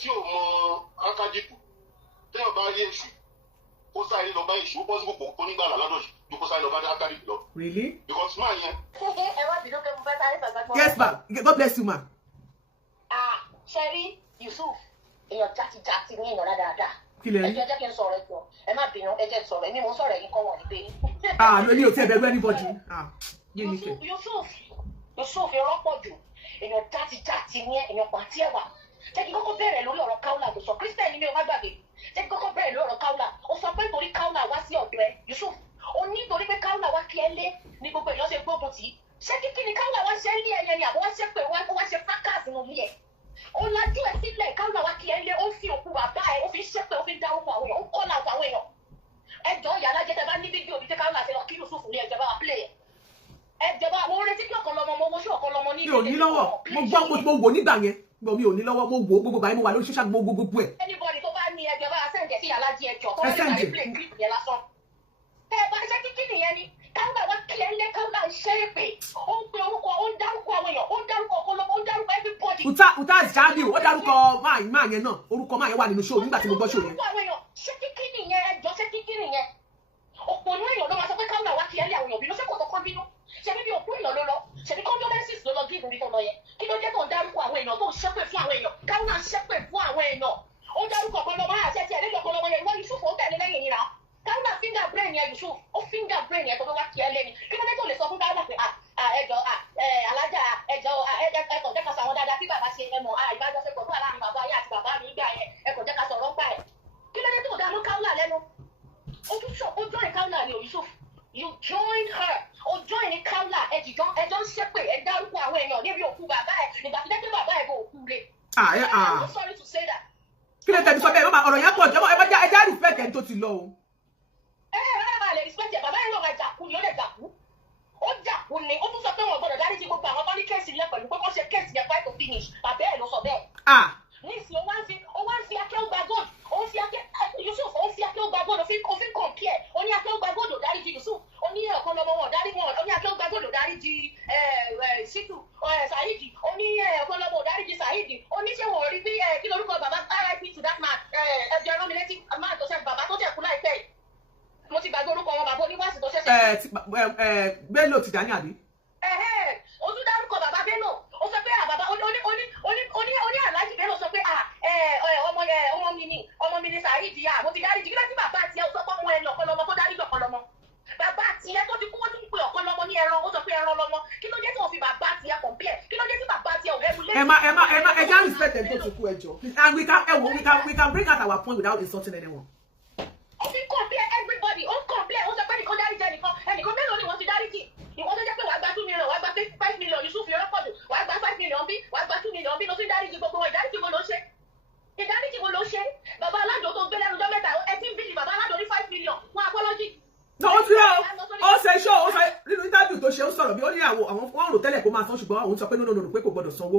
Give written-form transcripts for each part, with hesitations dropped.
tí ò mọ akádìpù téèyàn bá rí èṣù kó sáré lọ bá èṣù ó pọ́sibú kó nígbàlá lọ́dọ̀ yìí kó sáré lọ bá akádìpù lọ. Really? Because máa yẹn. Ẹ wá bínú pé mo fẹ́ sáré sọ̀gbọ́n. Yes, ma. God bless you, ma. Ṣẹ́rí Yusuf èèyàn játijàti ní ìyànlá dáadáa. Kí lẹ rí? Ẹ jẹ́ kí n sọ̀rọ̀ ẹ̀jọ̀ ẹ má bínú ẹ jẹ́ sọ̀rọ̀ èmi mo sọ̀rọ̀ ẹ̀yin kọ́ wọ̀n ní pé. No, mi ò tí ẹ bẹ̀rù anybody. Yé mi fẹ́. Yusuf irọ́ pọ̀ jù èèyàn játijàti ní èèyàn pàtí ẹ̀wà. Jẹ́ kí kọ́kọ́ bẹ̀rẹ̀ lórí ọ̀rọ̀ Kaula tó sọ Christian ni mi ò má gbàgbé. Jẹ́ kí kọ́kọ́ bẹ̀rẹ̀ lórí ọ̀rọ̀ Kaula ó sọ pé torí Kaula wá sí ọ̀dọ̀ ẹ Yusuf ó ní torí pé Kaula wá kí ẹ lé ní gbogbo èèyàn ṣe gbógun tì í. Ṣé kíkí ni Kaula wá ṣe ń lé ẹyẹ ni àbọ̀ wá ṣe pé wá ṣe fracas nínú ilé ẹ̀? Ó lajú ẹ sílẹ̀ Kaula wá kí ẹ lé ó fi òkú bàbá ẹ ó fi ṣépè ó fi dárúkọ àwọn èèyàn ó kọ́ làwọn àwọn èèyàn. Ẹjọ́ ìyá alájẹ tẹ bá ní fídíò bíi tẹ Kaula ṣe lọ kí Yusuf ní ẹjọ́ bá wa play ẹ̀. Ẹjọ́ bá mo retí kí ọ̀kan lọmọ mo wo sí ọ̀kan lọmọ ní. Mi ò ní lọ́wọ́. Mo gbọ́ mo wò nígbà yẹn. Mi ò ní lọ́wọ́. Mo wò gbogbo báyìí mo wà lórí social gbogbo ẹ̀. Anybody tó bá ní ẹjọ́ bá sẹ́ǹdẹ̀ sí alájí ẹjọ́ tó lè máa play clip yẹn lásán. Ẹ bá ṣe kíkí nìyẹn ni Kaula wá kí ẹ lé Kaula ń ṣe é pé ó ń pe orúkọ ó ń dárúkọ àwọn èèyàn ó ń dárúkọ ọkọlọmọ ó ń dárúkọ everybody. Utaz Jamiu ó dárúkọ máa yẹn náà orúkọ máa yẹn wà nínú show nígbà tí mo gbọ́ show yẹn. Ṣé kíkí nìyẹn ẹjọ́ ṣé kíkí nìyẹn òpònú èèyàn ló máa sọ pé Kaula wá kí ẹ lé àwọn èèyàn bínú ṣé kò tó kán bínú ṣe bí òkú èèyàn ló lọ ṣe bí condolences ló lọ gíìmù bí tó lọ yẹn kí ló dé tó ń dárúkọ àwọn èèyàn tó ń ṣépè fún àwọn èèyàn Kaula ń ṣépè fún àwọn èèyàn ó dárúkọ ọpọlọmọ àṣẹ tí ẹlẹ́yìn ọpọlọmọ yẹn wọ́n Yusuf ó tẹ̀lé lẹ́yìn yìí rà Kaula finger brain yẹn Yusuf ó finger brain yẹn tó fẹ́ wá kí ẹ lé ni kí ló dé tó lè sọ fún Kaula pé ẹjọ́ alájà ẹjọ́ ẹkọ̀ jẹ́ ká sọ àwọn dáadáa tí bàbá ṣe ẹmọ ìbájọsẹ̀pọ̀ tó wà láàrin bàbá ayé àti bàbá mi gbà yẹn ẹkọ̀ jẹ́ ká sọ̀rọ̀ ń gbà ẹ̀ kí ló dé tó dánú Kaula lẹ́nu ó join Kaula ni Yusuf you joined her ó join Kaula ẹjọ́ ń ṣépè ẹ dárúkọ àwọn èèyàn níbi òkú bàbá ẹ nígbà tí dẹ́gbẹ́ bàbá ẹ bó òkú rẹ̀ I'm sorry to say that. Kí ló tẹ̀lé sọ bẹ́ẹ̀ ọ̀rọ̀ yẹn pọ̀ jẹ́ ẹ bá já respect ẹni tó ti lọ o. Lè respect ẹ bàbá yẹn lọ́ọ́ máa jàkú ni ó lè jàkú ó jàkú ni ó tún sọ pé wọn gbọdọ̀ dáríjì gbogbo àwọn tó ní kéèsì yẹn pẹ̀lú pé wọ́n ṣe kéèsì yẹn fight to finish bàbá ẹ̀ ló sọ bẹ́ẹ̀. Nísìnyí ó wá ń fi Akéwùgbà gold ó ń fi Yusuf ó ń fi Akéwùgbà gold ó fi compare ó ní Akéwùgbà gold ò dáríjì Yusuf ó ní ọ̀kan lọ́mọ wọn dárí wọn ó ní Akéwùgbà gold ò dáríjì Shitu Saheed ó ní ọ̀kan lọ́mọ ò dáríjì Saheed ó ní ṣé wọn ò rí bí kí lórúkọ bàbá RIP to that man ẹjọ́ ẹran mi létí máa tó ṣe bàbá tó ṣe kú láìpẹ́ yìí mo ti gbàgbé orúkọ wọn bàbá oníwàásù tó ṣẹ̀ṣẹ̀. Bello Tijani àbí. ó tún dárúkọ bàbá Bello ó sọ pé bàbá oní aláàjì Bello sọ pé ọmọ mi ni Saheed yá mo ti dáríjì kí ló ti bàbá àti ẹ ó sọ pé ọmọ ẹni ọ̀pọ̀lọmọ tó dáríjì ọ̀pọ̀lọmọ bàbá àti ẹ tó ti kú wọ́n tún pe ọ̀pọ̀lọmọ ní ẹran ó sọ pé ẹran lọmọ kí ló dé tí wọ́n fi bàbá àti ẹ compare kí ló dé tí bàbá àti ẹ ò hẹ́mu lé. ẹ já respect ẹni tó ti kú ẹjọ́ and we can bring out our point without insulting anyone. ó fi compare everybody ó compare ó sọ pé nìkan dáríjì ẹnìkan mélòó ni wọ́n ti dáríjì ìwọ́n tó jẹ́ pé wàá gba 2 million wàá gba 5 million Yusuf yọrọ pọ̀ jù wàá gba 5 million bí wàá gba 2 million bí ló fi dáríjì gbogbo wọn ìdáríjì wo ló ṣe bàbá aládùn tó gbé lẹ́nu ọjọ́ mẹ́ta ẹ ti ń bìlì bàbá aládùn ní 5 million wọn apology. ó fi ó ṣe ṣó ó ṣe nínú interview tó ṣe ó sọ̀rọ̀ bí ó ní àwọn wọn rò tẹ́lẹ̀ kó máa san ṣùgbọ́n òun sọ pé no pé kò gbọdọ̀ sanwó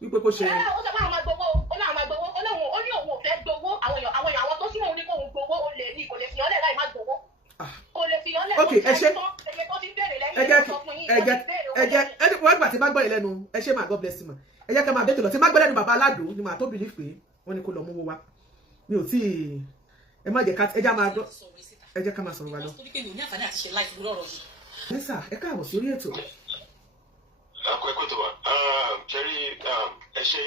wípé kó ṣe. ó sọ pé àwọn máa gbowó ó náà máa gbowó ó ní òun ò fẹ́ gbowó àwọn tó súnmọ́ òun ní kó òun gbowó ó lè ní kò lè fi ọ́lẹ̀ láì má gbowó kò lè fi ọ́lẹ̀ ok ẹ ṣe wọ́n gbà tí má gbọ́ yẹn lẹ́nu ẹ ṣe máa God bless you ma ẹ jẹ́ ká máa bẹ́tẹ̀ lọ tí má gbọ́ lẹ́nu bàbá aládùn ni màá tó believe pé wọ́n ní kó lọ mówó wá mi ò tí ẹ má jẹ́ ká ẹ jẹ́ ká máa sọ̀rọ̀ wa lọ. Lẹ́sà ẹ káàbọ̀ sí orí ètò. Ẹ̀kọ́ tó wà Jerry ẹ ṣe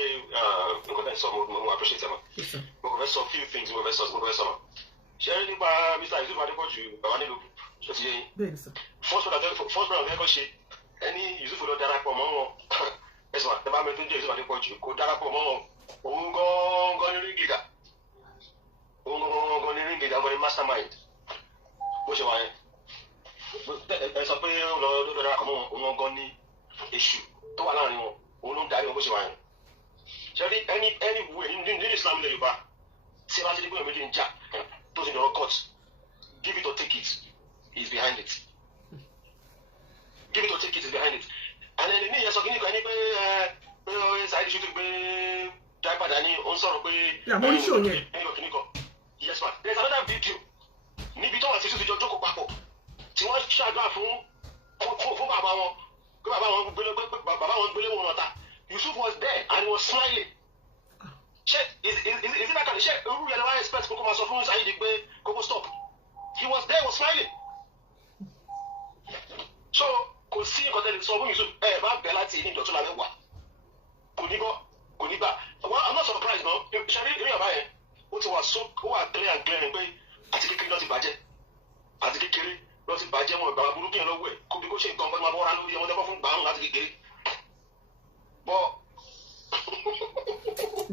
nǹkan náà sọ mo appreciate ẹ ma mo kò fẹ́ sọ few things mo fẹ́ sọ ma ṣe nípa Mr. Yusuf Adépọ̀jù bàbá nílùú ṣe ti yé yín first brother ọ̀gá ṣe ẹni Yusuf lọ darapọ̀ mọ́ wọn ẹ̀sùn àtẹ̀bá mẹ́tò ń jẹ́ Yusuf Adépọ̀jù kó darapọ̀ mọ́ wọn òun gángan ní ring leader ọmọ ní mastermind bó ṣe wà yẹn ẹ sọ pé lọ darapọ̀ mọ́ wọn òun gángan ní èṣù tó wà láàrin wọn òun ló ń darí wọn bó ṣe wà yẹn ṣe rí ẹni wúwe nínú Islam ilẹ̀ Yorùbá tí a bá ti di pé òun méjì ń jà tó ti lọ́rọ́ court give it or take it is behind it give it or take it is behind it and then ní ìyẹn sọ kí ní kan ní pé Saheed Shittu gbé dáìpà dání ó ń sọ̀rọ̀ pé yes ma there is another video níbi tó wà sí Shittu jọ jókòó papọ̀ tí wọ́n ṣàdúrà fún bàbá wọn pé bàbá wọn gbélé wọn ọ̀tá Yusuf was there and he was smiling. Check, is kalẹ̀ ṣe irú yẹn lọ́wọ́ expect kókó máa sọ fún Saheed pé kókó stop he was there was smiling so kò sí nǹkan tẹ́lẹ̀ sọ fún Yusuf ẹ bá bẹ̀ láti ní ìdọ̀tún lálẹ́ wà kò ní gbọ́ kò ní gbà well I'm not surprised no ṣe rí ìrìn àbá yẹn ó ti wà so ó wà clear and clear ni pé àti kékeré ló ti bàjẹ́ àti kékeré ló ti bàjẹ́ mọ́ ìgbà burúkú yẹn lọ́wọ́ ẹ̀ kó bí kó ṣe nǹkan ọmọdé máa bọ́ra lórí ọmọdé bọ́ fún gbàrún láti kékeré bọ́.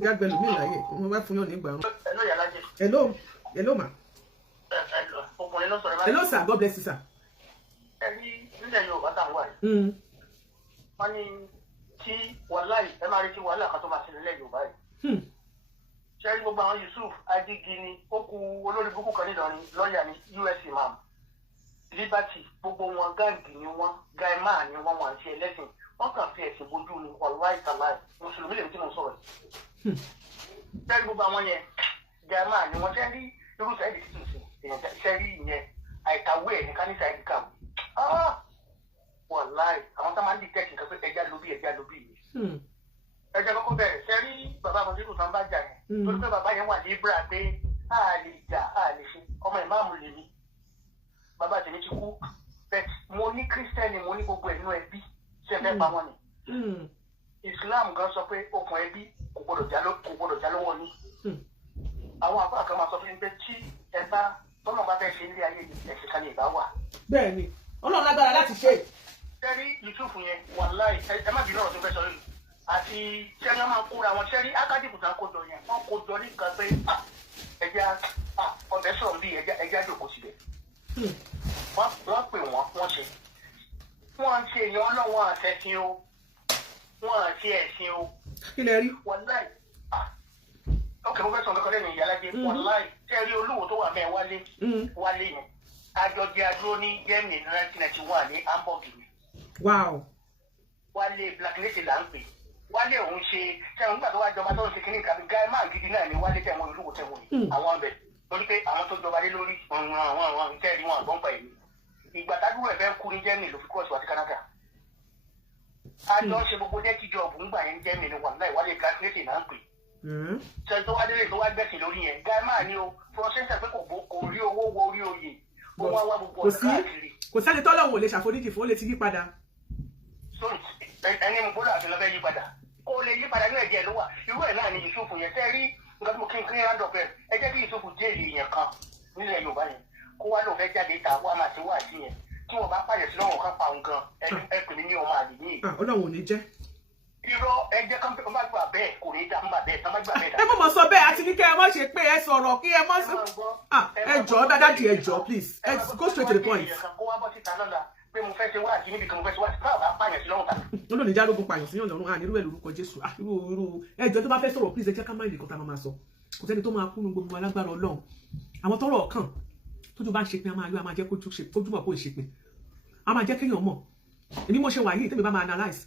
jágbe lómi láyé wọn bá fún yàn ní gbàrún. Hello Yalaje. hello ma. Ọkùnrin ló sọ̀rọ̀ báyìí. hello sir God bless you sir. Ẹni nílẹ̀ Yorùbá tá à ń wà yìí. Wọ́n ní tí wàláì ẹ máa rí tí wàhálà kan tó máa ṣe nílẹ̀ Yorùbá yìí. Ṣé rí gbogbo àwọn Yusuf Adigi ni ó ku olórí burúkú kan nílọrin lọ́ọ̀yà ní US Imam Liberty gbogbo wọn gáàngì ni wọn gáìmá ni wọn wọn àti ẹlẹ́sìn wọn kàn fi ẹ̀sìn bójú ni ọ̀rọ̀ ìtàláì mùsùlùmí lèmi tí mo sọ̀rọ̀ yìí. Ṣé rí gbogbo àwọn yẹn gáìmá ni wọn ṣe rí irú Saheed títún sí èèyàn ṣe rí ìyẹn àìkàwé ẹ̀ ní ká ní Saheed kàwé. Wàláì àwọn tá máa ń dìtẹ́kì nǹkan pé ẹja ló bí yìí. Ẹja kọ́kọ́ bẹ̀rẹ̀ ṣe rí bàbá àwọn títún tán bá jà yẹn torí pé bàbá yẹn wà libra pé a lè jà a lè ṣe ọmọ ìmáàmù lè ní bàbá tèmi ti kú bẹ́ẹ̀ mo ní kírísítẹ́nì mo ní gbogbo ẹ̀nú ẹbí ṣe fẹ́ pa wọ́n ni. Islam gan sọ pé okùn ẹbí kò gbọdọ̀ já lọ́wọ́ ní. Àwọn àbá kan máa sọ fún mi pé tí ẹ bá tọ́nà bá fẹ́ ṣe ilé ayé ẹ̀sìn kan lè bá wà. bẹ́ẹ̀ni Ọlọ́run lágbára láti ṣe. Ṣẹ́rí Yusuf yẹn wàláì ẹ má bínú ọ̀rọ̀ tó fẹ́ sọ yìí àti ṣẹ́rí wọn máa kóra wọn ṣẹ́rí akádìbò tá a kó jọ yẹn wọ́n kó jọ ní nǹkan pé ẹja ọbẹ̀ sọ̀rọ̀ bíi ẹja jòkó síbẹ̀. Wọ́n pè wọ́n ṣe. Wọ́n ṣe èèyàn ọlọ́wọ́n àṣẹ̀sìn o. Wọ́n àti ẹ̀sìn o. kí lẹ rí. Wàláì ókè mo fẹ́ sọ nǹkan lẹ́nu Ìyálájé wàláì ṣẹ́rí olúwo tó wà mẹ́ wálé yẹn. Àjọjẹ adúró ní Germany 1991 ní Hamburg ni. wow. Wálé Blacklist là ń pè. Wálé òun ṣe sẹ́wọ̀n nígbà tó wá jọba tó ń ṣe kíní ìkàbí gáímà gidi náà ni Wálé tẹ̀wọ̀n olúwo tẹ̀wọ̀n yìí. Àwọn ọbẹ̀ lórí pé àwọn tó jọba lé lórí àwọn ìtẹ́ẹ̀rí wọn àgbọ̀n pa èmi. Ìgbà tádúró ẹ̀fẹ́ ń kú ní Germany ló fi kúrọ̀sì wá sí Canada. Àjọ ṣe gbogbo dẹ́kì jọ̀bù ńgbà yẹn ní Germany wà láì Wálé Blacklist là ń pè. Ṣé tó wá délé tó wá gbẹ̀sìn lórí yẹn gáímà ni o prọsẹ́sà pé kò rí owó wo orí oyè. Ó wá gbogbo ọ̀dọ́ káàkiri. Kò sẹ́ni tọ́lọ́run ò lè ṣàforíjì fún ó lè ti yí padà. Ẹni mo gbọ́dọ̀ àti lọ́fẹ́ yí padà. Kó lè yí padà ní ẹ̀jẹ̀ ló wà. Irú ẹ̀ náà ni Yusuf yẹn tẹ́ rí nǹkan tí mo kí n rándọ̀ bẹ́ẹ̀. Ẹ jẹ́ kí Yusuf jéèlì yẹn kan nílẹ̀ Yorùbá yẹn. Kó wá lóun fẹ́ jáde ta wá máa ti wá sí yẹn. Kí wọ́n bá pààyàn sí lọ́wọ́ kan pa òun gan. Ẹ pè mí ní ọmọ àlè ní. Ọlọ́run ò ní jẹ́. Irọ́ ẹgbẹ́ kan pé ọba gbà bẹ́ẹ̀ kò ní dá mbà bẹ́ẹ̀ tán bá gbà bẹ́ẹ̀ dá. Ẹ mọ̀ sọ bẹ́ẹ̀ àti ní kẹ́ ẹ má ṣe pé ẹ sọ̀rọ̀ kí ẹ má sọ. Ẹ jọ̀ọ́ dáadáa ẹ jọ̀ọ́ please go straight to the point. Kó wá bọ́ síta lọ́la pé mo fẹ́ ṣe wá àti níbi kan mo fẹ́ ṣe wá àti báwo bá pààyàn sí lọ́wọ́ ta. Olóòní járógun pààyàn sí ọ̀nà ọ̀run ànírú ẹ̀ lórúkọ Jésù irú ẹjọ́ tó bá fẹ́ sọ̀rọ̀ please ẹ jẹ́ ká má ìdí kan tá a máa sọ kò sẹ́ni tó máa kú nu gbogbo alágbára Ọlọ́run àwọn tọ́rọ̀ kàn tójú bá ń ṣe pé a máa yọ a máa jẹ́ kójú mọ̀ kó ṣe pé a máa jẹ́ kéèyàn mọ̀ èmi mo ṣe wà yìí tèmi bá máa analyse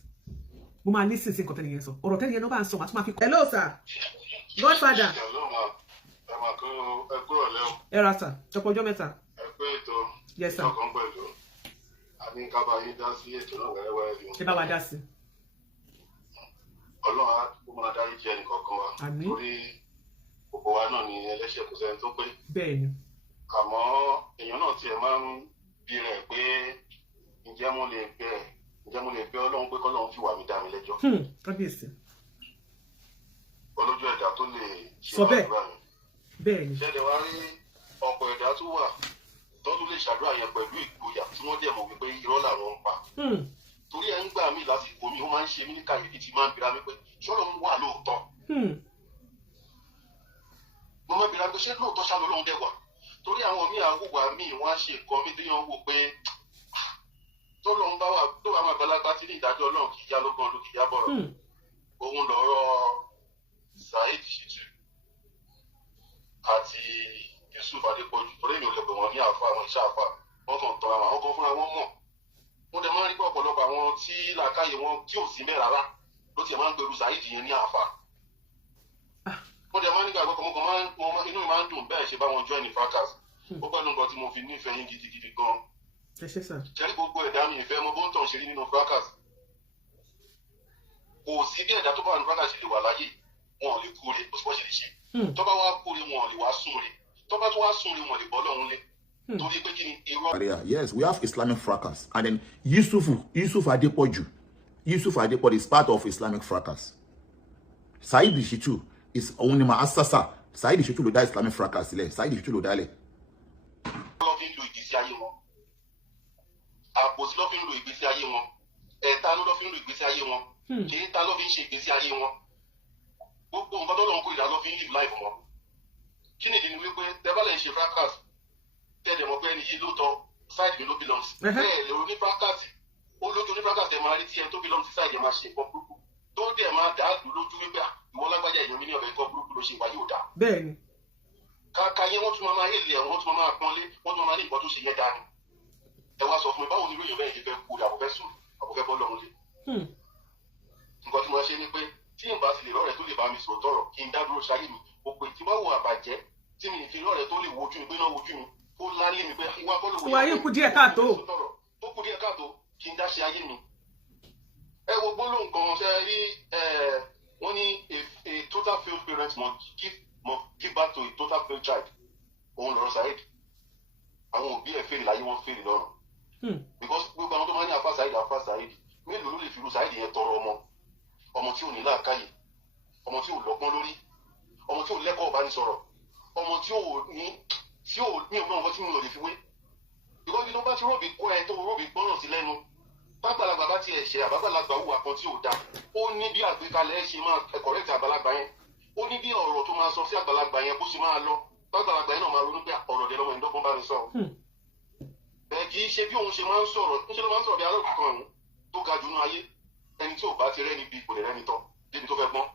mo máa ní sísìn nǹkan tẹ́niyẹn sọ ọ̀rọ̀ tẹ́niyẹn náà bá ń sọ màá tún máa fi. hello sir Godfather. ẹ ra sà ọ̀pọ̀ ọjọ́ mẹ́ta. ẹ pé ètò yes sir. ọkàn pẹ̀lú àní kábàá yín dá sí ètò náà wẹ́rẹ́wẹ́rẹ́ bí. ẹ bá wa dá sí. Ọlọ́run á kó máa dárí jẹ́ ẹnìkọ̀ọ̀kan wa. àmín. torí gbogbo wa náà ni ẹlẹ́ṣẹ̀ kò sẹ́ni tó pé. bẹ́ẹ̀ ni. àmọ́ èèyàn náà tiẹ̀ máa ń bi rẹ̀ pé ǹjẹ́ mo lè bẹ̀ Ọlọ́run pé k'Ọlọ́run fi wà mí dá mi lẹ́jọ́. kábíyèsí. olójú ẹ̀dá tó lè ṣe sọ bẹ́ẹ̀ àdúrà yẹn. bẹ́ẹ̀ ni. ṣẹlẹ̀ wá rí ọ̀pọ̀ ẹ̀dá tó wà tọ́tún lè ṣàdúrà yẹn pẹ̀lú ìgboyà tí wọ́n dẹ̀ mọ̀ wípé irọ́ làwọn ń pa. torí ẹ̀ ń gbà mí lásìkò mi ó máa ń ṣe mí ní kàyéfì tí máa ń bira mi pé ṣọ́lọ́ ń wà lóòótọ́. mo máa ń bira pé ṣé lóòótọ́ ṣá lọ́lọ́run dẹ̀ wà torí àwọn míì àwòwà míì wọ́n á ṣe nǹkan mi tí wọ́n wò pé tọ́lọ́run bá wà tó àwọn àgbàlagbà tí ní ìdájọ́ Ọlọ́run kì í já lógún ọdún kì í já bọ̀rọ̀ òun lọ́rọ̀ Saheed Shittu àti Yusuf Adépọ̀jù torí mi ò lè pè wọ́n ní àfa àwọn iṣẹ́ àfa wọ́n kàn tán àwọn kan fúnra wọn mọ̀ wọ́n dẹ̀ máa ń rí pé ọ̀pọ̀lọpọ̀ àwọn tí làákàyè wọn tí ò sí mẹ́ rárá ló tiẹ̀ máa ń gbèrú Saheed yẹn ní àfa wọ́n dẹ̀ máa ń nígbà àgbọ̀kọ̀ mọ́kàn inú mi máa ń dùn bẹ́ẹ̀ ṣe bá wọn join ní fracas ó pẹ̀lú nǹkan tí mo fi nífẹ̀ẹ́ yín gidigidi gan. ṣẹ́rí gbogbo ẹ̀dá mi ìfẹ́ mo bó ń tàn ṣe rí nínú fracas kò sí bí ẹ̀dá tó bá nínú fracas ṣe lè wà láyé wọn ò lè kú rè bó ṣe lè ṣe tó bá wá kúre wọn lè wá sùn rè tó bá tó wá sùn rè wọn lè bọ́ lọ́hún lé torí pé kí ni irọ́. Yes, we have Islamic fracas, and then Yusuf Adepoju is part of Islamic fracas. Saheed Shittu is only my assasa. Saheed Shittu ló dá Islamic fracas sílẹ̀. Saheed Shittu ló dá lẹ̀. lọ́ fi ń lo ìgbésí ayé wọn àpòsí lọ́ fi ń lo ìgbésí ayé wọn ẹ̀ta ló lọ́ fi ń lo ìgbésí ayé wọn kì í ta lọ́ fi ń ṣe ìgbésí ayé wọn gbogbo nǹkan tó lọ́n kó ìdá lọ́ fi ń live life wọn kí nìdí ni wípé tẹ́bálẹ̀ ń ṣe fracas tẹ́lẹ̀ mọ̀ pé ẹni yìí lóòótọ́ side mi ló belong sí bẹ́ẹ̀ lè ní fracas ó lójú ní fracas ẹ̀ máa rí tí ẹ tó belong sí side ẹ̀ máa ṣe nǹkan burúkú tó dẹ̀ máa dà á dùn lójú wípé ìwọ lágbájá èèyàn mi ní ọ̀rẹ́ nǹkan burúkú ló ṣe wáyé ò dáa. bẹ́ẹ̀ni. kàkà yẹn wọ́n tún máa hélì ẹ̀ wọ́n tún máa pọ́nlé wọ́n tún máa ní nǹkan tó ṣe yẹn dání. ẹ wá sọ fún mi báwo ni lóyún bẹ́ẹ̀ ṣe fẹ́ kú àbọ̀fẹ́ sùn àbọ̀fẹ́ bọ́ lọ́run lé. nǹkan tí wọ́n ṣe ni pé tí n bá ti lè rọ́ọ̀rẹ́ tó lè bá mi sọ̀rọ̀ tọ̀rọ̀ kí n dá dúró ṣayé mi òpè tí wọ́n wọ àbàjẹ́ tí mi fi rọ́ọ̀rẹ́ tó lè wojú mi gbéná wojú mi ó lálé mi pé wá bọ́ lówó yẹn kú díẹ̀ káàtó ó kú díẹ̀ káàtó kí n dá ṣe ayé mi. ẹ wo gbólóhùn kan ṣe rí wọ́n ní a total failed parent must give back to a total failed child òun lọ́rọ̀ Saheed àwọn òbí ẹ̀ fèrè láyé wọ́n fèrè lọ́rùn because gbogbo àwọn tó máa ń ní àfa Saheed mélòó ló lè fi ru Saheed yẹn tọrọ ọmọ tí ò ní làákàyè ọmọ tí ò lọ́gbọ́n lórí ọmọ tí ò lẹ́kọ̀ọ́ ìbánisọ̀rọ̀ ọmọ tí ò ní ọmọ nǹkan tí mi ò lè fi wé because bí tó bá ti rọ́ọ̀bì kọ́ ẹ tó rọ́ọ̀bì gbọ́ràn sí lẹ́nu bàgbàlagbà bá tiẹ̀ ṣe àbágbàlagbà wùwà kan tí ò dáa ó ní bí àgbékalẹ̀ ẹ ṣe máa correct àgbàlagbà yẹn ó ní bí ọ̀rọ̀ tó máa sọ sí àgbàlagbà yẹn bó ṣe máa lọ bàgbàlagbà yẹn náà máa ronú pé ọ̀rọ̀ dẹ̀ lọ́mọ ìdọ́gbọ́n bá mi sọ. bẹ́ẹ̀ kì í ṣe bí òun ṣe máa ń sọ̀rọ̀ níṣẹ́ ló máa ń sọ̀rọ̀ bí alóòkú kan ọ̀hún tó ga jù ní ayé ẹni tí ò bá ti rẹ́ni bí kò lè rẹ́ni tán débi tó fẹ́ gbọ́n.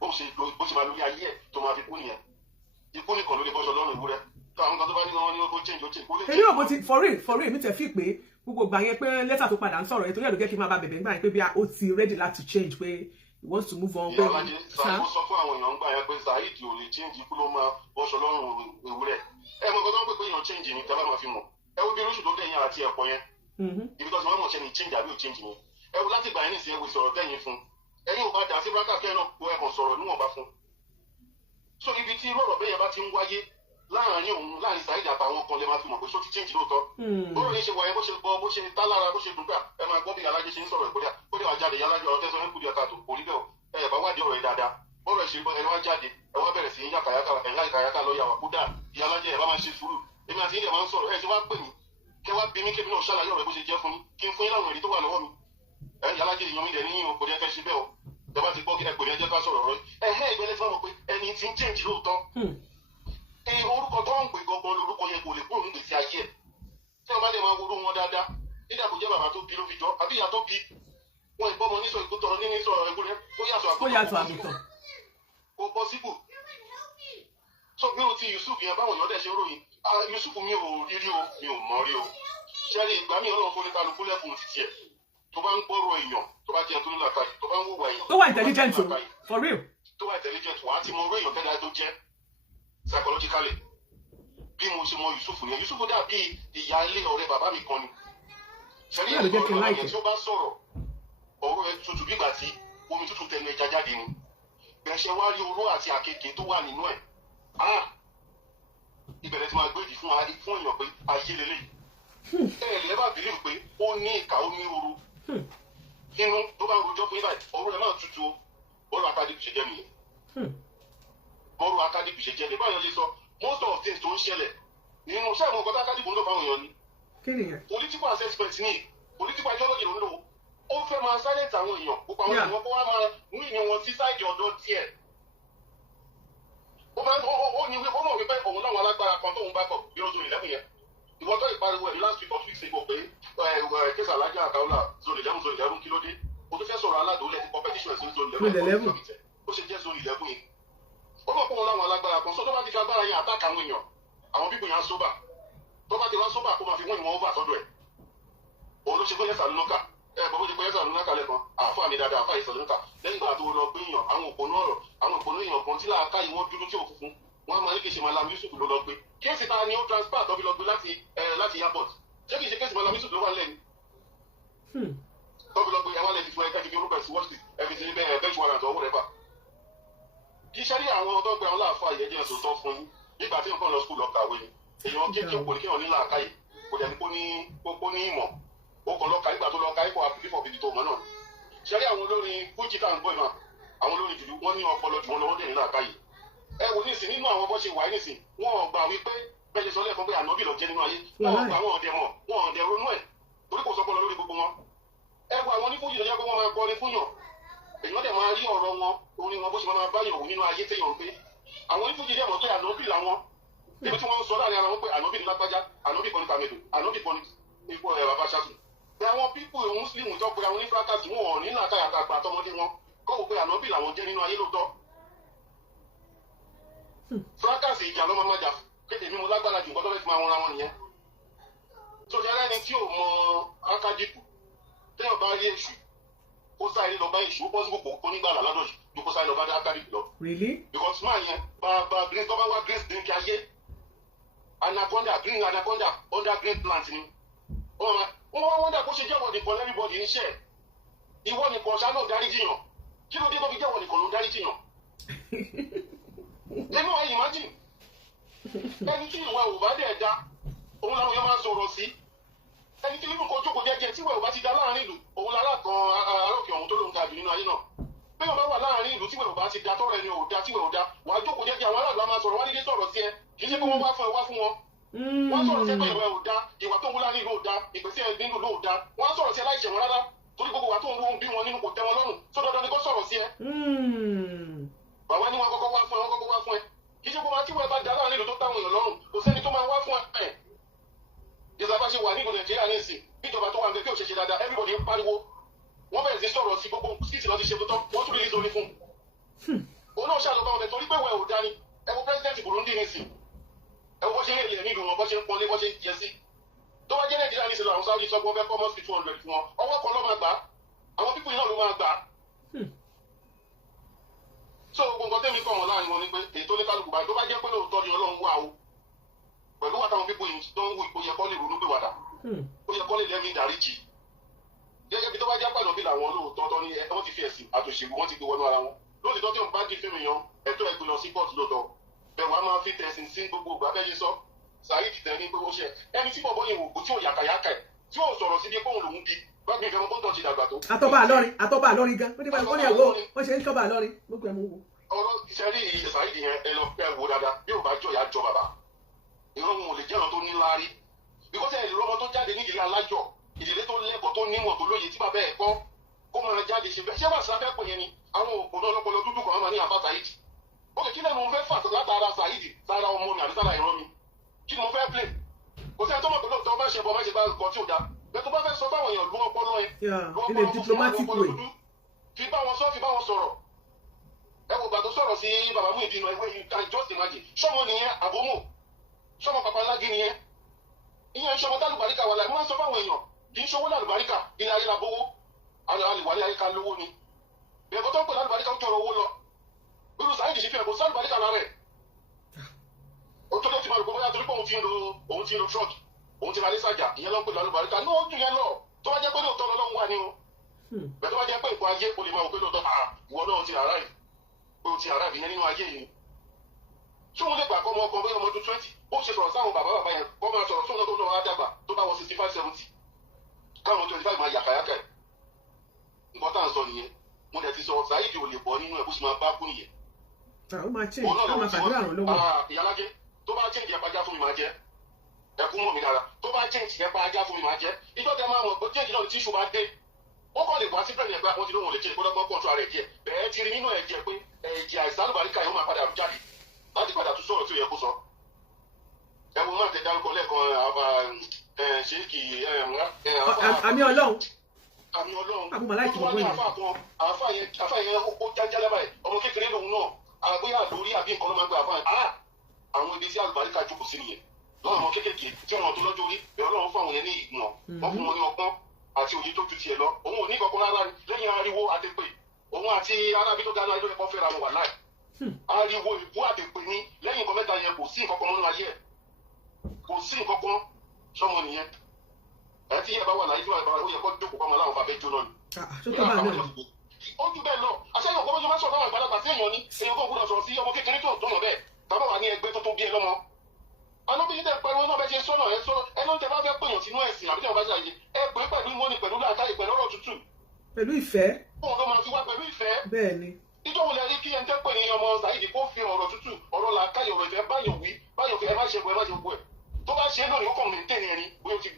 bó ṣe máa lórí ayé ẹ̀ tó máa fi kú nìyẹn ikú nìkan ló lè bọ́ṣọ lọ́rùn ìwúrẹ́ àwọn kan tó bá ní wọn ní ó change ó change. èyí ò bó ti for real mi tẹ̀ fi pé gbogbo ìgbà yẹn pé lẹ́tà tó padà ń sọ̀rọ̀ yẹn torí ẹ̀ ló jẹ́ kí n máa bá bẹ̀bẹ̀ nígbà yẹn pé bí ó ti ready láti change pé he wants to move on. ìyá alájẹ Saheed sọ fún àwọn èèyàn gbà yẹn pé Saheed ò lè change ikú ló máa bọ́ṣọ lọ́rùn ìwúrẹ́ ẹ mọ̀ nǹkan tó ń pè pé èèyàn change ni tẹ́lá máa fi mọ̀ ẹ wo bí oṣù tó dẹ̀yìn àti ẹ̀pọ̀ yẹn ibi tó ti wọ́n mọ̀ ṣe ni change àbí ò change ni ẹ wo láti gbà yẹn nìsín ẹ wo ìsọ̀rọ̀ tẹ̀yìn fún ẹ̀yin ò bá dà sí bákà kẹ́ náà kó ẹ̀kàn sọ̀rọ̀ níwọ̀nba fún so ibi tí irú ọ̀rọ̀ bẹ́ẹ̀ yẹn bá ti ń wáyé láàrin òun láàrin Saheed àtàwọn kan lè máa fi mọ̀ pé ṣó ti change lóòótọ́ bọ́ọ̀rọ̀ yìí ṣe wáyé bó ṣe gbọ́ bó ṣe tá lára bó ṣe dùn gbà ẹ máa gbọ́ bí alájẹ ṣe ń sọ̀rọ̀ ìkórìà ó dẹ̀ wá jáde alájẹ ọ̀rọ̀ tẹ́sán ń kú díẹ̀ káàtó kò rí bẹ́ẹ̀ ẹ bá wádìí ọ̀rọ̀ yìí dáadáa bọ́ọ̀rọ̀ ṣe ẹ wá jáde ẹ wá bẹ̀rẹ̀ sí í yàkàyàkà lọ́ọ̀yà wà kódà ìyá alájẹ ẹ bá máa ṣe sùúrù èmi àti ilẹ̀ máa ń sọ̀rọ̀ ẹ ti wá pè mí kẹ wá bí mí kébí náà ṣàlàyé ọ̀rọ̀ bó ṣe jẹ́ fún mi kí n fún yín láwọn èrè tó wà lọ́wọ́ mi ẹ ìyá alájẹ èèyàn mi dẹ̀ níyìn o kò ní ẹ fẹ́ ṣe bẹ́ẹ̀ o ìjọba ti gbọ́ kí ẹ pè mí ẹ jẹ́ ká sọ̀rọ̀ ọ̀rọ̀ ẹ̀hẹ́ ìgbẹ́lẹ́ fún àwọn pé ẹni tí ń change lóòótọ́ orúkọ tó ń pè gbọgbọ lórúkọ yẹn kò lè kúrò ní gbèsè ayé ẹ tí wọn bá lè máa wúrú wọn dáadáa nígbà kò jẹ bàbá tó bí ló fi jọ àbí ìyá tó bí wọn ìbọn ọmọ nísọ ìkútọrọ nínú ìsọ̀rọ̀ ẹgbẹrẹ ó yàtọ̀ àgùntàn kò pọsibù so mi ò ti Yusuf yẹn báwọn èèyàn dẹ̀ ṣe ròyìn Yusuf mi ò rírí o mi ò mọ̀ rí o ṣẹ́rí ìgbà mi Ọlọ́run fún nípa lókun lẹ́kùn títí ẹ̀ tó bá ń gbọ́rọ̀ èèyàn tó bá jẹ́ tó ní làkàyè tó bá ń wúwa èèyàn tó wà intelligent o for real tó wà intelligent wà á ti mọ orí èèyàn tẹ́lẹ̀ tó jẹ́ psychologically bí mo ṣe mọ Yusuf yẹn Yusuf dàbí ìyá ilé ọ̀rẹ́ bàbá mi kan ni ṣẹlẹ ọ̀rẹ́ yẹn tí ó bá sọ̀rọ̀ ọ̀rọ̀ ẹ tutù bígbà tí omi tútù tẹnu ẹja jáde ni bẹ̀ṣẹ̀ wá rí oró àti àkekèé tó wà nínú ẹ̀ ìbẹ̀rẹ̀ tí máa gbé ìdí fún èèyàn pé ayé lélẹ̀ ẹ lè bá bìlíf pé ó ní ìka ó ní oró nínú tó bá ń rojọ́ fún ibà ọ̀rọ̀ ẹ̀ náà tutù ọ̀rọ̀ akadìpì ṣe jẹ́ nìyẹn ọ̀rọ̀ akadìpì ṣe jẹ́ nìyẹn báyọ̀ lè sọ most of things tó ń ṣẹlẹ̀ nínú iṣẹ́ àwọn ọkọ̀ akadìpì ń lọ fáwọn èèyàn ni political assessment ní political ideology ló ń lò ó fẹ́ máa silence àwọn èèyàn gbogbo àwọn èèyàn kó wá máa mú ìní wọn sí sáìdì ọ̀dọ̀ tiẹ̀ ó ní ó mọ̀ wípé òun láwọn alágbára kan tóun bá kọ̀ bí ó zone 11 yẹn ìwọ́n tó ìpariwo ẹ̀ last week of weeks ago pé kéésà alájà àkàwọ́là zone 11 kí ló dé o tó fẹ́ sọ̀rọ̀ aládùúlẹ̀ ní competition sí zone 11 ó ṣe jẹ́ zone 11 yìí ó mọ̀ pé òun láwọn alágbára kan sọ́dọ̀ bá ti fi agbára yẹn àtàkà àwọn èèyàn àwọn bíbù yẹn á sóbà tó bá ti wá sóbà kó máa fi wọ́n ìwọ̀n over sọ́dọ̀ ẹ̀ òun ló ṣe gbọ́yẹ̀ sàlúnọ́kà bọ́bọ́ ti gbọ́yẹ̀ sàlúnọ́kà lẹ́kan àáfà mi dáadáa àáfà ìsàlúnọ́kà lẹ́yìn ìgbà tó lọ gbé èèyàn àwọn òpónú ọ̀rọ̀ àwọn òpónú èèyàn kan tí láàká yìí wọ́n dúdú tí òkùnkùn wọ́n máa ní kí ṣe Malam Yusuf ló lọ gbé kéèsì ta ni ó transfer tó fi lọ gbé láti airport ṣé kì í ṣe kéèsì Malam Yusuf ló wà lẹ́nu tó fi lọ gbé àwọn ẹlẹ́dì fún ẹ̀ka ìfi orúkọ ẹ̀sìn wọ́ọ̀sì ẹ̀fì sí àfa ìyẹ́jẹ́ ẹ̀sùn tó fún yín nígbà tí nǹkan lọ skul lọ kàwé ni èèyàn kéèké kò ní kéèyàn ní làákàyè kò dẹ̀ ní kó ní ìmọ̀ ó kàn lọ́ka nígbà tó lọ́ka ikọ̀ àfihàn bíbí tó mọ̀ náà ṣẹ́rí àwọn olórin fújì tá à ń gbọ́ ìmọ̀ àwọn olórin jùlọ wọ́n ní ọpọlọ jù wọ́n lọ́wọ́ dẹ̀ ní làákàyè ẹ wò nísìn nínú àwọn bó ṣe wà nísìn wọn gbà wípé bẹ́ẹ̀ ṣe sọ lẹ́ẹ̀kan pé ànábì lọ jẹ́ nínú ayé wọn gbà wọn ọ̀dẹ̀ mọ̀ wọn ọ̀dẹ̀ ronú ẹ̀ torí kò sọpọlọ lórí gbogbo wọn ẹ wo àwọn onífújì lọ́jọ́ pé wọ́n máa kọrin fúnyàn èèyàn dẹ̀ máa rí ọ̀rọ̀ wọn orin wọn bó ṣe máa bá yàn wò nínú ayé téèyàn gbé àwọn onífújì dẹ̀ mọ̀ pé ànábì làwọn ibi tí wọ́n ń sọ láàrin ara wọn pé ànábì ní lágbájá ànábì kan ní kàmẹ́dò ànábì kan ní ipò ẹ̀ bàbá ṣáàtù pé àwọn pípù muslim tó pe àwọn onífrákàtì wọn ò ní làákàyàkà àgbà àtọmọdé wọn kọ́ wò pé ànábì làwọn jẹ́ nínú ayé lóòótọ́ frákàsì ìjà ló máa jà kéde mímú lágbára jù nǹkan tó fẹ́ fi máa wọn ra wọn nìyẹn tó jẹ́ ẹni tí ò mọ akájìkù téèyàn bá rí èṣù kó sáré lọ bá èṣù ó bọ́ sí gbogbo kó nígbàlá lọ́dọ̀ yìí ju kó sáré lọ bá dá akájìkù lọ. Really? Because máa yẹn bá green tó bá wá green drink ayé anaconda green anaconda under green plant ni wọ́n wá wọ́ndà kó ṣe jẹ́wọ́ nìkan lẹ́rìbọ̀dì níṣẹ́ ìwọ nìkan ṣáná darí jiyàn kí ló dé tó fi jẹ́wọ́ nìkan ló darí jiyàn. nínú ayé imagine ẹni tí ìwà ò bá dẹ̀ da òun làwọn yẹn máa sọ̀rọ̀ sí ẹni tí nínú kan jókòó jẹ́jẹ́ tí ìwà ò bá ti da láàrin ìlú òun lára kan arókè ọ̀hún tó ló ń ga jù nínú ayé náà bí wọ́n bá wà láàrin ìlú tí ìwà ò bá ti da tọ́rọ̀ ẹni ò da tí ìwà ò da wà á jókòó jẹ́jẹ́ àwọn aláàgbà máa sọ̀rọ̀ wá nílé sọ̀rọ̀ sí ẹ kì í ṣe pé wọ́n wá fún ẹ wá fún wọn wọ́n sọ̀rọ̀ sí ẹ pé ìwà ò da ìwà tó ń wú láàrin ìlú ò da ìgbésẹ̀ nínú ìlú ò da wọ́n sọ̀rọ̀ sí ẹ láì ṣẹ̀wọ̀n rárá torí gbogbo wa tó ń wú bí wọn nínú kò tẹ́ wọn lọ́rùn tó dandan ni kó sọ̀rọ̀ sí ẹ. bàbá ni wọn kọ́kọ́ wá fún ẹ kì í ṣe kó máa tí wọ́n bá da láàrin ìlú tó táwọn èèyàn lọ́rùn kò sẹ́ni tó máa wá fún ẹ. ìjọba ṣe wà nílùú Nàìjíríà ní ìsìn bíjọba tó wà nígbà tí ò ṣe ṣe dáadáa everybody ń pariwo wọ́n bẹ̀rẹ̀ sí sọ̀rọ̀ sí gbogbo skit lọ́ọ́ ti ṣe tó tán wọ́n tún release orí fún un. òun náà ṣàlọ́ bá wọn bẹ̀ torí pé wẹ̀ ò dání ẹ wo president Burundi ní ìsìn ẹ wo bó ṣe ń rèé nílùú wọn bó ṣe ń pọnlé bó ṣe ń jẹ sí. tó bá jẹ́ Nàìjíríà ní ìsìn àwọn Saudi sọ pé wọ́n fẹ́ kọ́ mọ́sí 200 fún wọn ọwọ́ kan ló máa gbà àwọn pípọ̀ yìí náà ló máa gbà. so gbogbo nǹkan tẹ́mi kọ̀ wọ́n láàrin wọn ni pé ètò oníkálukú báyìí tó bá jẹ́ pé lóòótọ́ ni Ọlọ́run wà o pẹ̀lú wàtàwọn pípọ̀ yìí tó ń wù ó yẹ kọ́ lè ronú pé wàdà ó yẹ kọ́ lè lẹ́mí ìdáríjì gẹ́gẹ́ bí tó bá jẹ́ pàdánù bí làwọn olóòótọ́ tó ní wọ́n ti fi ẹ̀sìn àtòṣèlú wọ́n ti gbé wọnú ara wọn lónìí tó tí wọ́n bá di fíìmù yan ẹ̀tọ́ ẹgbẹ́ lọ sí pọ́ọ̀tù lọ́dọ̀ bẹ́ẹ̀ wàá máa fi tẹ̀sìn sí gbogbo ìgbà bẹ́ẹ̀ ṣe sọ Saheed tẹ̀ ní gbogbo ṣe ẹni tí bọ̀bọ̀ yẹn wò tí ò yàkàyàkà ẹ̀ tí ò sọ̀rọ̀ sí bí pọ́ùn lòún bí gbàgbé ìfẹ́ wọn tó ń ti dàgbà tó. àtọ́bà àlọ́rin gan ó ní báyìí wọ́n ní ẹ̀wọ́ wọ́n ṣe ń kọ́bà àlọ́rin gbogbo ẹ̀ mú wo. ọ̀rọ̀ ìṣẹ́rí Saheed yẹn ẹ lọ fẹ́ wo dáadáa bí ò bá jọ ìyá jọ bàbá ìran wọn ò lè jẹ́ ọ̀nà tó ní láárí bíkọ́sẹ̀ ìlú ọmọ tó jáde nídìí alájọ ìdílé tó lẹ́kọ̀ọ́ tó nímọ̀ tó lóye tí bàbá ẹ̀ kọ́ kó máa jáde ṣe bẹ́ẹ̀ ṣé wàá sáfẹ́ pè yẹn ni àwọn òpònà ọlọ́pọlọ dúdú kan máa ní àbá Saheed ókè kí lẹ́nu mo fẹ́ fà látara Saheed sára ọmọ mi àbí sára ìran mi kí ni mo fẹ́ play kò sí ẹni tó mọ̀ pé lóòótọ́ bá ṣe bọ́ má ṣe bá nǹkan tí ò dáa bẹ́ẹ̀ tó bá fẹ́ sọ fáwọn èèyàn lú ọpọlọ ẹ in a diplomatic way fi bá wọn sọ fi bá wọn sọ̀rọ̀ ẹ kò gbà tó sọ̀rọ̀ sí bàbá mú ìdí náà you can just imagine sọmọ nìyẹn àbómọ sọmọ papalági nìyẹn ìyẹn sọmọ tálùbáríkà wà láì wọ́n sọ fáwọn èèyàn kì í ṣọwọ́ lálùbáríkà ilé ayé la bówó àlùwálé ayé ká lówó ni bẹ̀ẹ̀kọ́ tó ń pè lálùbáríkà ó jọrọ owó lọ irú Saheed ṣe fi ẹ̀kọ́ sálùbáríkà lára ẹ̀ ó tó lè ti máa rò pé bóyá torí pé òun ti ń lo truck òun ti ra ní sàjà ìyẹn ló ń pè lálùbáríkà ní ó dùn yẹn lọ tó bá jẹ́ pé lóòótọ́ lọ́wọ́ wà ní o bẹ́ẹ̀ tó bá jẹ́ pé nǹkan ayé o lè máa wò pé lóòótọ́ ìwọ náà ti àrá yìí pé o ti àrá ìyẹn nínú ayé yìí ṣé wọn lè gbà kọ́ ọmọ ọkọ bẹ́ẹ̀ ọmọ ọdún 20 ó ṣe sọ̀rọ̀ sáwọn bàbá yẹn kọ́ máa sọ̀rọ̀ sóun náà tó náà wá dàgbà tó bá wọ 65-70 káwọn 25 máa yàkàyàkà ẹ̀ nǹkan tá à ń sọ nìyẹn mo dẹ̀ ti sọ Saheed ò lè bọ́ nínú ẹ̀ bó ṣe máa bá kú nìyẹn. ó máa change ó máa fàdúrà ràn lọ́wọ́. ìyálájẹ tó bá change ẹ̀pà ajá fún mi máa jẹ ẹkún mọ̀ mi dára tó bá change ẹ̀pà ajá fún mi máa jẹ ìjọ tẹ máa mọ̀ pé change náà tí iṣu bá dé ó kọ́ lè wá sí bẹ́ẹ̀ nígbà wọn ti lóhùn lè change kó lọ́gbọ́n kọ́ńtù ara ẹ̀ díẹ̀ bẹ́ẹ̀ ti rí nínú ẹ̀jẹ̀ pé ẹ̀jẹ̀ àìsàn àlùbáríkà yẹn ó máa padà jáde láti padà tún sọ̀rọ̀ tí ó yẹ kó sọ. ẹ wo máa tẹ dárúkọ lẹ́ẹ̀kan ṣéèkì àmì Ọlọ́run àmì Ọlọ́run abúmọ̀láìkì gbogbo yẹn. àfa yẹn ó jájá lábàá ẹ̀ ọmọ kékeré lòun náà àgbéyà lórí àbí nǹkan ló máa gbé àfa yẹn àwọn ibi tí àlùbáríkà jókòó sí nìyẹn lọ́wọ́ ọmọ kékeré tí wọn tó lọ́jọ́ orí ẹ̀ Ọlọ́run fún àwọn yẹn ní ìgbìmọ̀ wọ́n fún wọn ní ọgbọ́n àti òye tó ju tiẹ̀ lọ òun ò ní kankan rárá lẹ́yìn ariwo àtẹ̀pè òun àti arábí tó dáná ẹjọ́ ẹ̀kọ́ fẹ́ra wọn wà láì ariwo ìbú àtẹ̀pè ní lẹ́yìn nǹkan mẹ́ta yẹn kò sí nǹkan kan nínú ayé ẹ̀ kò sí nǹkan kan sọmọ nìyẹn ẹ tí yẹ bá wà láyé tí wà ó yẹ kó jókòó pamọ́ láwọn bàbá ẹjọ́ náà ni. tó bá náà ó ju bẹ́ẹ̀ lọ àṣẹyìn ọ̀pọ̀ bọ́jú máa ń sọ̀rọ̀ àwọn àgbàlagbà tí èèyàn ni èèyàn kò gbúdọ̀ sọ̀rọ̀ sí ọmọ kékeré tó tọ̀nà bẹ́ẹ̀ tàbá wà ní ẹgbẹ́ tó tó bí ẹ lọ́mọ. Anóbìyí tẹ̀ pariwo náà bẹ́ẹ̀ ṣe sọ́nà ẹ sọ ẹnu tẹ bá fẹ́ pèèyàn sínú ẹ̀sìn àbí tẹ̀ bá ṣàyè ẹ pè é pẹ̀lú ìmọ̀ni pẹ̀lú làákàyè pẹ̀lú ọ̀rọ̀ tútù. Pẹ̀lú ìfẹ́. Fún ọ̀dọ́ máa fi wá pẹ̀lú ìfẹ́. Bẹ́ẹ̀ni. Ìjọba ilẹ̀ rí kí ẹ ń tẹ́ pè ní ọmọ Saheed kó fi ọ̀rọ̀ tútù ọ̀rọ̀ làákàyè ọ̀rọ̀ ìfẹ́ báyọ̀ wí báyọ̀ fi ẹ má ṣe bọ̀ ẹ má ṣe bọ̀ ẹ̀. Tó bá ṣe é lónìí ó kàn mẹ́ntẹ́nì ẹni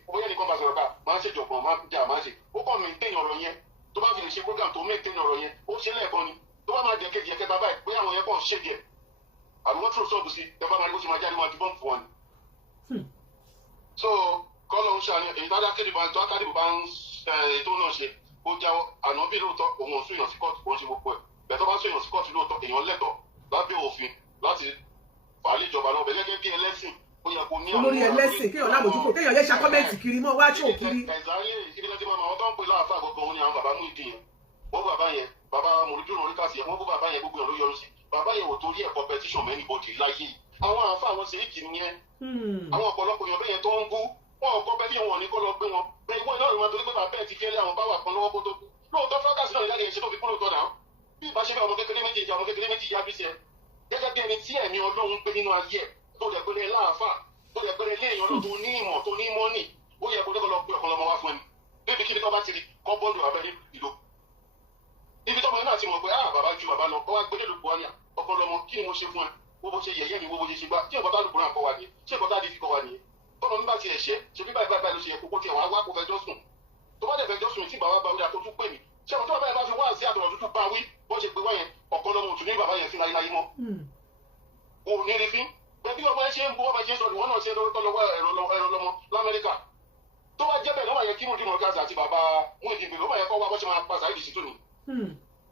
bóyá nìkan bá sọ̀rọ̀ ká máa ń ṣèjọ̀gbọ̀n máa ń jà máa ń ṣe ó kàn mẹ́ntẹ́nì ọ̀rọ̀ yẹn tó bá fi lè ṣe program tó mẹ́ntẹ́nì ọ̀rọ̀ yẹn ó ṣe lẹ́ẹ̀kan ni tó bá máa jẹ kejì ẹ̀kẹta báyìí bóyá àwọn yẹn kàn ṣe díẹ̀ àbí wọ́n tó sọ́ọ̀bù sí ẹ bá máa rí bó ṣe máa jáde máa ju bọ́ǹpù wọn ni. So kọ́lọ̀ ń ṣàní èyí tájá kéde bá ń tọ́ akádìbò bá ń ètò náà ṣe ó jáwọ́ àná bí lóòótọ́ òun ò sún èèyàn sí kóòtù kó ń ṣe gbogbo ẹ̀ bẹ́ẹ̀ tó bá sún èèyàn sí kóòtù lóòótọ́ èèyàn lẹ́tọ̀ọ́ lábẹ́ òfin láti fà á lé ìjọba náà bẹ́ẹ̀ gẹ́gẹ́ bí ẹlẹ́sìn ó yẹ kó ní àwọn olórí ẹlẹ́sìn kéèyàn lábòjúkò kéèyàn yẹ ṣàkọ́mẹ́ǹtì kiri mọ́ wá ṣó kiri. ẹ̀záyé ìdílé máa àwọn tó ń pè láàfà gbogbo òun ni àwọn bàbá mú ìdí yẹn wọ́n bàbá yẹn bàbá mòlúdú rò níkàsí yẹn wọ́n bú bàbá yẹn gbogbo yẹn ló yọrù sí bàbá yẹn ò torí ẹ̀kọ́ petition mẹ́ni bòdì láyé àwọn àǹfà àwọn ṣe é kì nìyẹn àwọn ọ̀pọ̀lọpọ̀ yẹn bẹ́yẹn tó ń bú wọn ò kọ́ bẹ́ẹ̀ bí wọn ní kó lọ gbé wọn bẹ́ẹ̀ ìwọ náà ìwọ̀n torí pé bàbá ẹ̀ ti fẹ́lẹ́ àwọn báwà kan lọ́wọ́ kó tó kú lóòótọ́ fákàsì náà ìyáde ìṣe tó fi kúrò tọ́ náà bí ìbáṣepọ̀ ọmọ kékeré méjì ìjà ọmọ kékeré méjì ìyá bí ṣe gẹ́gẹ́ bí ẹni tí ẹ̀mí Ọlọ́run gbé nínú ayé ẹ̀ tó lẹ̀ pé láàfà tó lẹ̀ pé léèyàn náà tó ní ìmọ̀ tó ní mọ́nì ó yẹ kó lọ́kọ́ lọ pé ọ̀kan lọ́mọ wá fún ẹni bébí kí ni tó bá ti rí kọ́ bọ́ọ̀lù abẹ́rẹ́ ìlò ibi tọ́mọ náà ti mọ̀ pé bàbá ju bàbá lọ ọ wá gbélé lùkọ́ wáyà ọkọ lọmọ kí ni mo ṣe fún ẹ wo bó ṣe yẹ̀yẹ́ mi wo bó ṣe ṣe gbá tí ọ̀gá lùkọ́ náà kọ́ wa ni ṣé ọ̀gá dáadé fi kọ́ wa nìyẹn tọ́mọ mi bá ti ẹ̀ṣẹ́ ṣe bí báyìí báyìí ló ṣe yẹ kókó tiẹ̀ wá kó fẹjọ́ sùn tó bá dẹ̀ fẹjọ́ sùn tí bàbá bá wí àtọ́jú pè mí ṣé ọ̀tọ́ bàbá yẹn bá fi wá sí àtọ̀rọ̀ tútù bá wí bó ṣe pé wáyẹn ọ̀kan lọmọ òtún ní bàbá yẹn sí láyé mọ́ o ní rí fín bẹ́ẹ̀ ọmọ ẹ ṣe ń bú ọmọ ẹ ṣe ń sọ ìwọ náà ṣe lọ́wọ́ ẹ̀rọ lọ́mọ l'Amẹ́ríkà tó bá jẹ́ bẹ́ẹ̀ lọ́mọ yẹn kí mùdínú ọ̀gá àti bàbá mú ìdìbò lọ́mọ yẹn kọ́ wá bó ṣe máa pa Saheed Shittu ni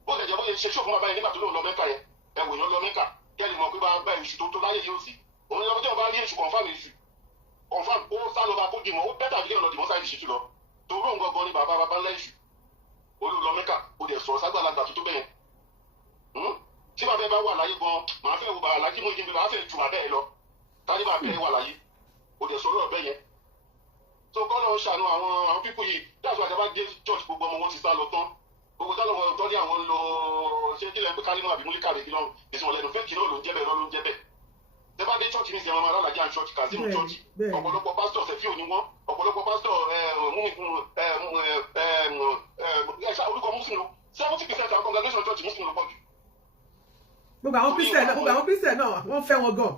bó ṣe jẹ́ bó ṣe ṣe ṣó fún bàbá yẹn nígbà tó lóun lọ Mẹ́kà yẹn ẹ̀wò yẹn lọ Mẹ́kà kẹ́lì mọ̀ pé bá èṣù tó tó láyé yóò sì òun lọ́wọ́ tí wọ́n bá rí èṣù confam ó sá lọ bá kó dìmọ̀ ó bẹ́tà bí ọ̀nà dìmọ̀ Saheed Shittu lọ torí òun gangan ni bàbá ńlá èṣù olú lọ Mẹ́kà ó dẹ̀ sọ ságbàlagbà tó bẹ́ẹ̀ tí bàbá ẹ bá wà láyé gan màá fẹ́ wo bàbá lájí mú ìdí bàbá fẹ́ ju bàbá ẹ lọ tani bàbá ẹ wà láyé ó dẹ̀ sọ lọ́ọ̀ bẹ́ẹ̀ yẹn tó kọ́ lọ́ọ́ ṣàánú àwọn pípọ̀ yìí dáàbò àti abájẹ́ church gbogbo ọmọ wọn ti sá lọ tán gbogbo táwọn ọmọ tọ́lé àwọn ń lọ ṣé kílẹ̀ pé kálímù àbí múlíkà rẹ̀ kí lọ́rùn èsì wọn lẹ́nu fẹ́ẹ̀kì náà ló ń jẹ́ bẹ́ẹ̀ lọ́ọ́ ló ń jẹ́ bẹ́ẹ̀ tẹ bá dé church ní ìsẹ̀wọ̀n alájà church kazeem church ọ̀pọ̀lọpọ̀ pásítọ̀ ṣẹ̀fí òní wọn ọ̀pọ̀lọpọ̀ pásítọ̀ orúkọ muslim 70% àwọn congregation church muslim ló pọ̀ jù. gbogbo àwọn christian náà wọ́n fẹ́ wọn gan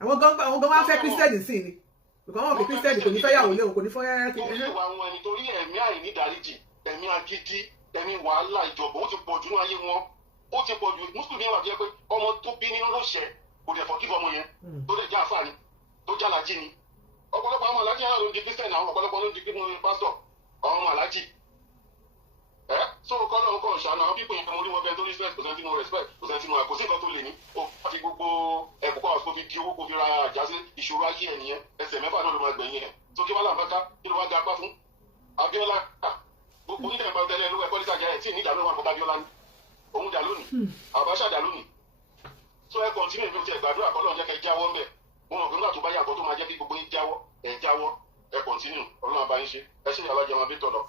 àwọn gan wá fẹ́ christian sí ni because wọn kò christian kò ní fẹ́ yàwó léwu kò ní fẹ́ torí ìwà wọn ẹni torí ẹ̀mí àìnídàríjì ẹ̀mí agídí ẹ̀mí wàhálà ìjọba ó ti pọ̀ jù ní ayé wọn ó ti pọ̀ jù mùsùlùmí wà jẹ́ pé ọmọ tó bí nínú ló ṣẹ kò dẹ̀ fọ́ kí fọmọ yẹn tó lè já àfààní tó já làjì ni ọ̀pọ̀lọpọ̀ àwọn alájì náà ló ń di christian àwọn ọ̀pọ̀lọpọ̀ ló ń di pásítọ̀ àwọn ọmọ alájì so kọ́lọ́ ń kọ́ ṣàánú àwọn pípọ̀ yẹn mo rí wọn bẹ́ẹ̀ tó respect kò sẹ́ni tí mo respect kò sẹ́ni tí mo àkóso nǹkan tó lè ní o àti gbogbo ẹ̀kọ́ àwọn kò fi di owó kò fi ra àjàsí ìṣòro ayé ẹ̀ nìyẹn ẹsẹ̀ mẹ́fà náà ló máa gbẹ̀yìn ẹ̀ tó kí wọ́n láǹfààní kí ló wá ga apá fún Abíọ́lá gbogbo nígbà ìpàdé tẹ́lẹ̀ ló ẹ̀kọ́ níta jẹ́ ẹ̀ tí ní ìdálóhùn àpótá Abíọ́lá ní òun dà lónìí Abacha dà lónìí tó ẹ̀ kọ́ntínú ìlú tiẹ̀ gbàdúrà kọ́ lọ́n jẹ́ kẹ́ jáwọ́ ńbẹ̀ mo mọ̀ pé nígbà tó bá yàgò tó máa jẹ́ kí gbogbo yín jáwọ́ ẹ̀ kọ́ntínú Ọlọ́run àbáyín ṣe ẹ ṣe ìyàwó ajẹmọ́ bí tọ̀dọ̀.